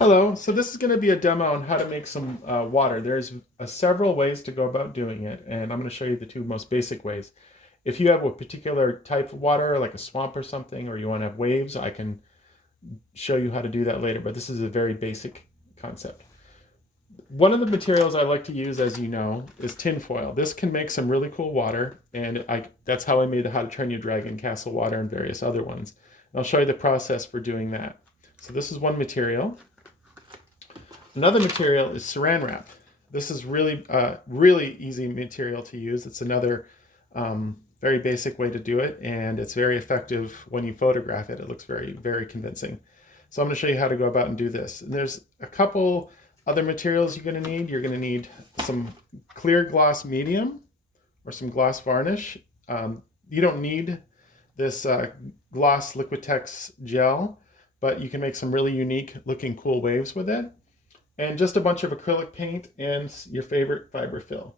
Hello, so this is going to be a demo on how to make some water. There's several ways to go about doing it, and I'm going to show you the two most basic ways. If you have a particular type of water, like a swamp or something, or you want to have waves, I can show you how to do that later, but this is a very basic concept. One of the materials I like to use, as you know, is tinfoil. This can make some really cool water, and that's how I made the How to Train Your Dragon Castle water and various other ones. And I'll show you the process for doing that. So this is one material. Another material is saran wrap. This is really easy material to use. It's another very basic way to do it, and it's very effective when you photograph it. It looks very convincing. So I'm going to show you how to go about and do this. And there's a couple other materials you're going to need. You're going to need some clear gloss medium or some gloss varnish. You don't need this gloss Liquitex gel, but you can make some really unique looking cool waves with it. And just a bunch of acrylic paint and your favorite fiber fill.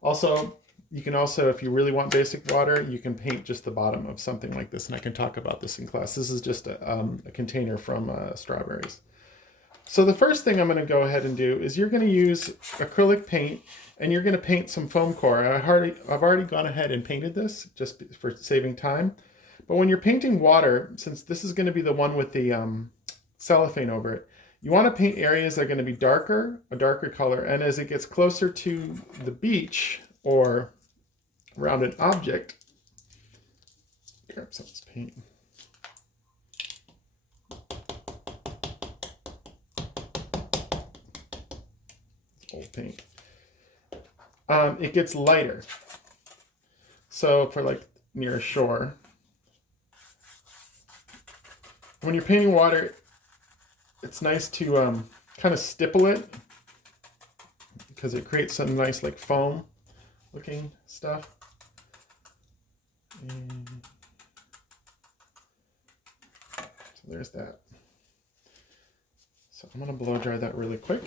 Also, you can also, if you really want basic water, you can paint just the bottom of something like this, and I can talk about this in class. This is just a container from strawberries. So the first thing I'm going to go ahead and do is you're going to use acrylic paint, and you're going to paint some foam core. I've already gone ahead and painted this just for saving time. But when you're painting water, since this is going to be the one with the cellophane over it, you want to paint areas that are going to be a darker color, and as it gets closer to the beach or around an object, grab some of this paint. It's old paint. It gets lighter. So for like near a shore, when you're painting water, it's nice to kind of stipple it because it creates some nice like foam looking stuff. And so there's that. So I'm going to blow dry that really quick.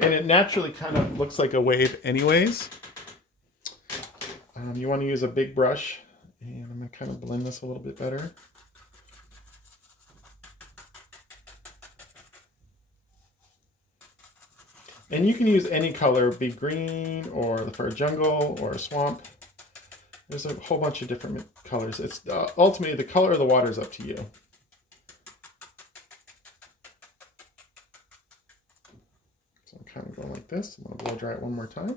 And it naturally kind of looks like a wave anyways. You want to use a big brush, and I'm going to kind of blend this a little bit better. And you can use any color, be green or for a jungle or a swamp. There's a whole bunch of different colors. It's ultimately the color of the water is up to you. So I'm kind of going like this. I'm going to blow dry it one more time.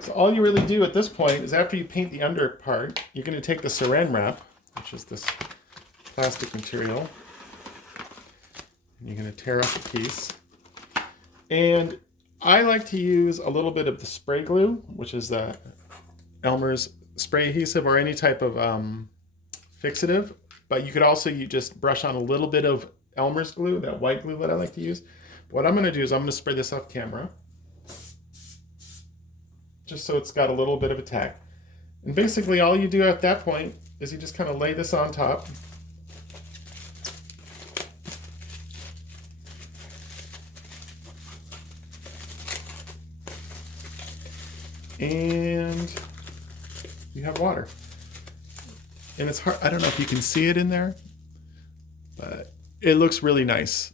So all you really do at this point is after you paint the under part, you're going to take the saran wrap, which is this plastic material, and you're going to tear off a piece. And I like to use a little bit of the spray glue, which is the Elmer's spray adhesive or any type of fixative. But you could also just brush on a little bit of Elmer's glue, that white glue that I like to use. But what I'm going to do is I'm going to spray this off camera, just so it's got a little bit of a tack. And basically all you do at that point is you just kind of lay this on top. And you have water. And it's hard, I don't know if you can see it in there, but it looks really nice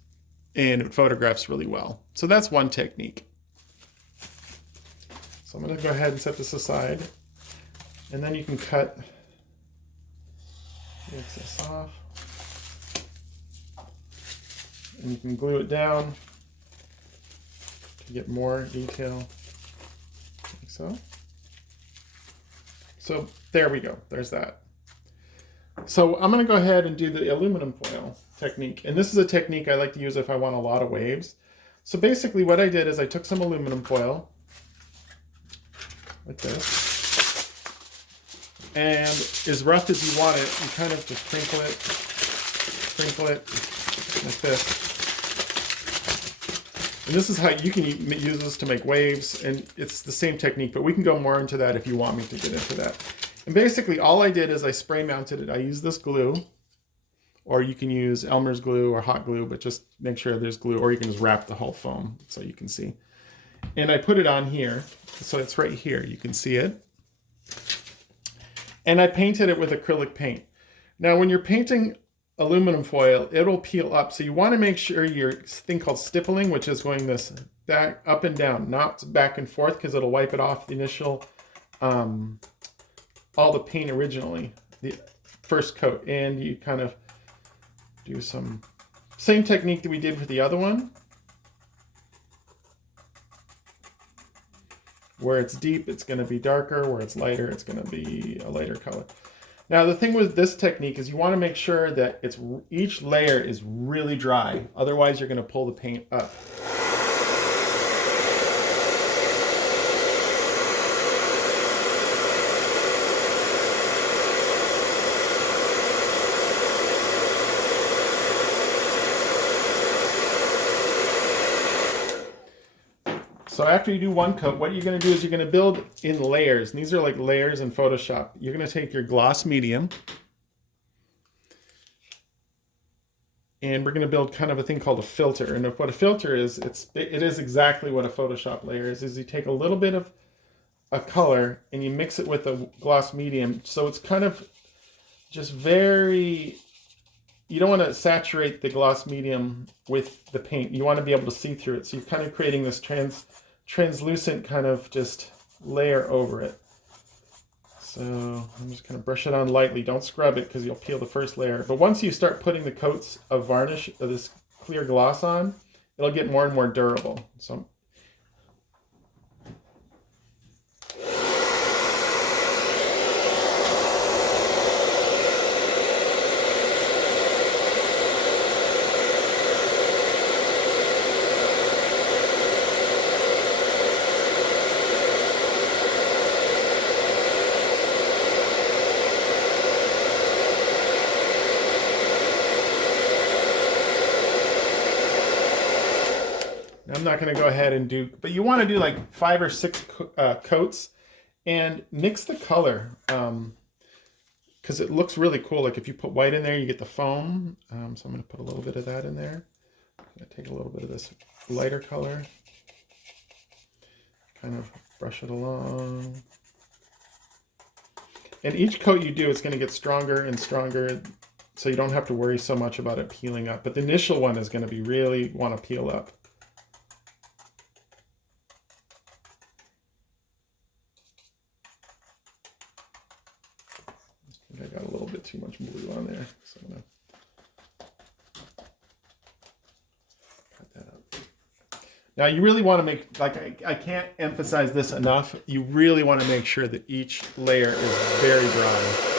and it photographs really well. So that's one technique. So I'm going to go ahead and set this aside, and then you can cut the excess off, and you can glue it down to get more detail, like so. So there we go. There's that. So I'm going to go ahead and do the aluminum foil technique. And this is a technique I like to use if I want a lot of waves. So basically what I did is I took some aluminum foil, like this, and as rough as you want it, you kind of just crinkle it like this. And this is how you can use this to make waves, and it's the same technique, but we can go more into that if you want me to get into that. And basically all I did is I spray mounted it. I used this glue, or you can use Elmer's glue or hot glue, but just make sure there's glue, or you can just wrap the whole foam so you can see. And I put it on here, so it's right here, you can see it. And I painted it with acrylic paint. Now when you're painting aluminum foil, it'll peel up. So you want to make sure your thing called stippling, which is going this back up and down, not back and forth, because it'll wipe it off the initial, all the paint originally, the first coat. And you kind of do some same technique that we did for the other one. Where it's deep, it's going to be darker. Where it's lighter, it's going to be a lighter color. Now, the thing with this technique is you want to make sure that each layer is really dry. Otherwise, you're going to pull the paint up. So after you do one coat, what you're going to do is you're going to build in layers. And these are like layers in Photoshop. You're going to take your gloss medium, and we're going to build kind of a thing called a filter. And what a filter is, it is exactly what a Photoshop layer is you take a little bit of a color and you mix it with a gloss medium. So it's kind of just very, you don't want to saturate the gloss medium with the paint. You want to be able to see through it. So you're kind of creating this translucent kind of just layer over it. So I'm just going to brush it on lightly. Don't scrub it because you'll peel the first layer. But once you start putting the coats of varnish of this clear gloss on, it'll get more and more durable. So I'm not going to go ahead and do, but you want to do like 5 or 6 coats and mix the color because it looks really cool. Like if you put white in there, you get the foam. So I'm going to put a little bit of that in there. I'm going to take a little bit of this lighter color, kind of brush it along. And each coat you do, it's going to get stronger and stronger, so you don't have to worry so much about it peeling up. But the initial one is going to be really want to peel up. I got a little bit too much blue on there, so I'm going to cut that up. Now you really want to make, like I can't emphasize this enough, you really want to make sure that each layer is very dry.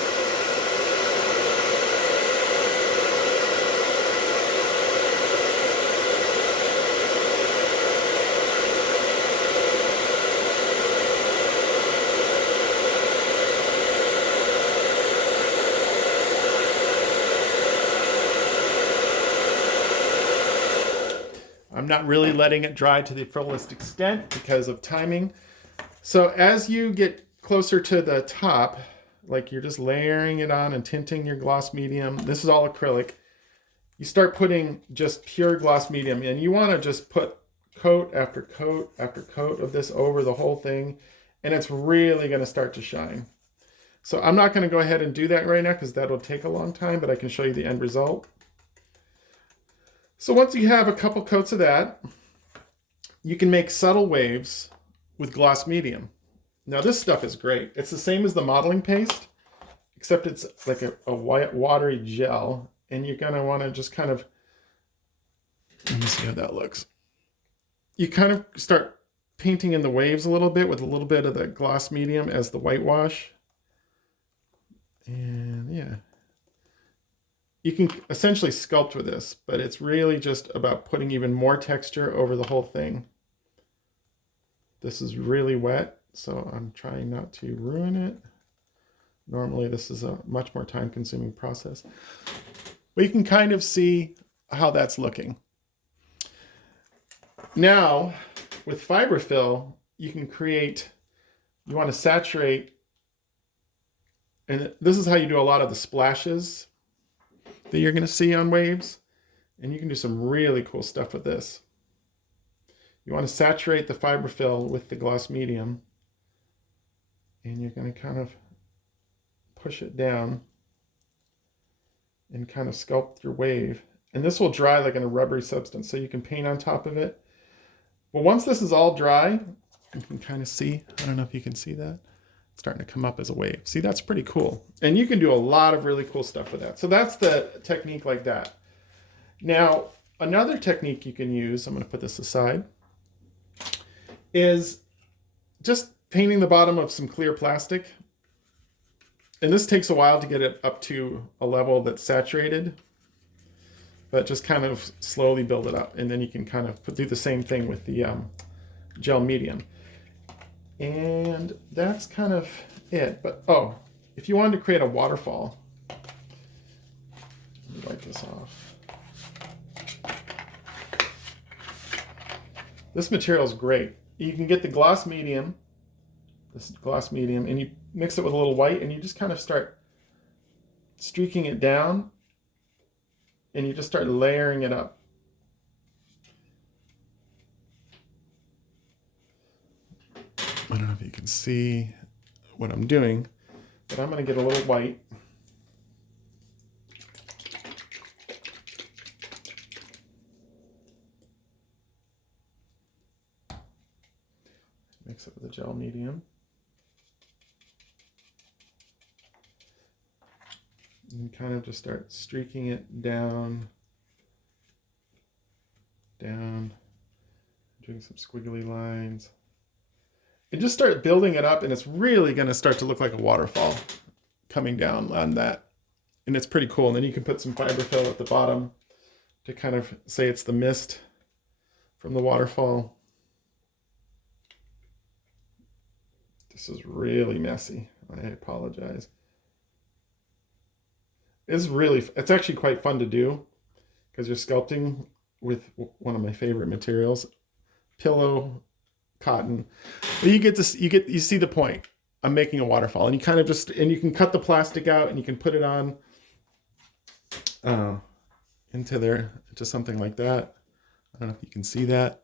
I'm not really letting it dry to the fullest extent because of timing. So as you get closer to the top, like you're just layering it on and tinting your gloss medium, this is all acrylic, you start putting just pure gloss medium, and you want to just put coat after coat after coat of this over the whole thing, and it's really going to start to shine. So I'm not going to go ahead and do that right now because that'll take a long time, but I can show you the end result. So once you have a couple coats of that, you can make subtle waves with gloss medium. Now this stuff is great. It's the same as the modeling paste, except it's like a white watery gel, and you're gonna wanna just kind of, let me see how that looks. You kind of start painting in the waves a little bit with a little bit of the gloss medium as the whitewash. And yeah, you can essentially sculpt with this, but it's really just about putting even more texture over the whole thing. This is really wet, so I'm trying not to ruin it. Normally this is a much more time-consuming process. But you can kind of see how that's looking. Now, with fiberfill, you can create, you want to saturate, and this is how you do a lot of the splashes that you're going to see on waves. And you can do some really cool stuff with this. You want to saturate the fiberfill with the gloss medium, and you're going to kind of push it down and kind of sculpt your wave. And this will dry like in a rubbery substance, so you can paint on top of it. Well, once this is all dry, you can kind of see, I don't know if you can see that, it's starting to come up as a wave. See, that's pretty cool. And you can do a lot of really cool stuff with that. So that's the technique like that. Now, another technique you can use, I'm going to put this aside, is just painting the bottom of some clear plastic. And this takes a while to get it up to a level that's saturated, but just kind of slowly build it up. And then you can kind of do the same thing with the gel medium. And that's kind of it. But oh, if you wanted to create a waterfall, let me wipe this off. This material is great. You can get the gloss medium, this gloss medium, and you mix it with a little white, and you just kind of start streaking it down, and you just start layering it up. I don't know if you can see what I'm doing, but I'm going to get a little white. Mix it with the gel medium. And kind of just start streaking it down, doing some squiggly lines. And just start building it up, and it's really going to start to look like a waterfall coming down on that. And it's pretty cool. And then you can put some fiberfill at the bottom to kind of say it's the mist from the waterfall. This is really messy. I apologize. It's actually quite fun to do because you're sculpting with one of my favorite materials, pillow cotton. But you see the point. I'm making a waterfall, and you kind of and you can cut the plastic out, and you can put it on into something like that. I don't know if you can see that,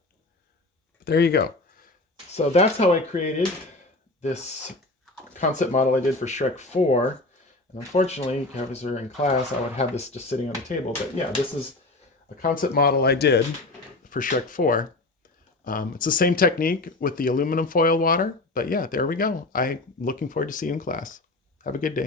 but there you go. So that's how I created this concept model I did for Shrek 4. And unfortunately, if I were in class, I would have this just sitting on the table. But yeah, this is a concept model I did for Shrek 4. It's the same technique with the aluminum foil water. But yeah, there we go. I'm looking forward to seeing you in class. Have a good day.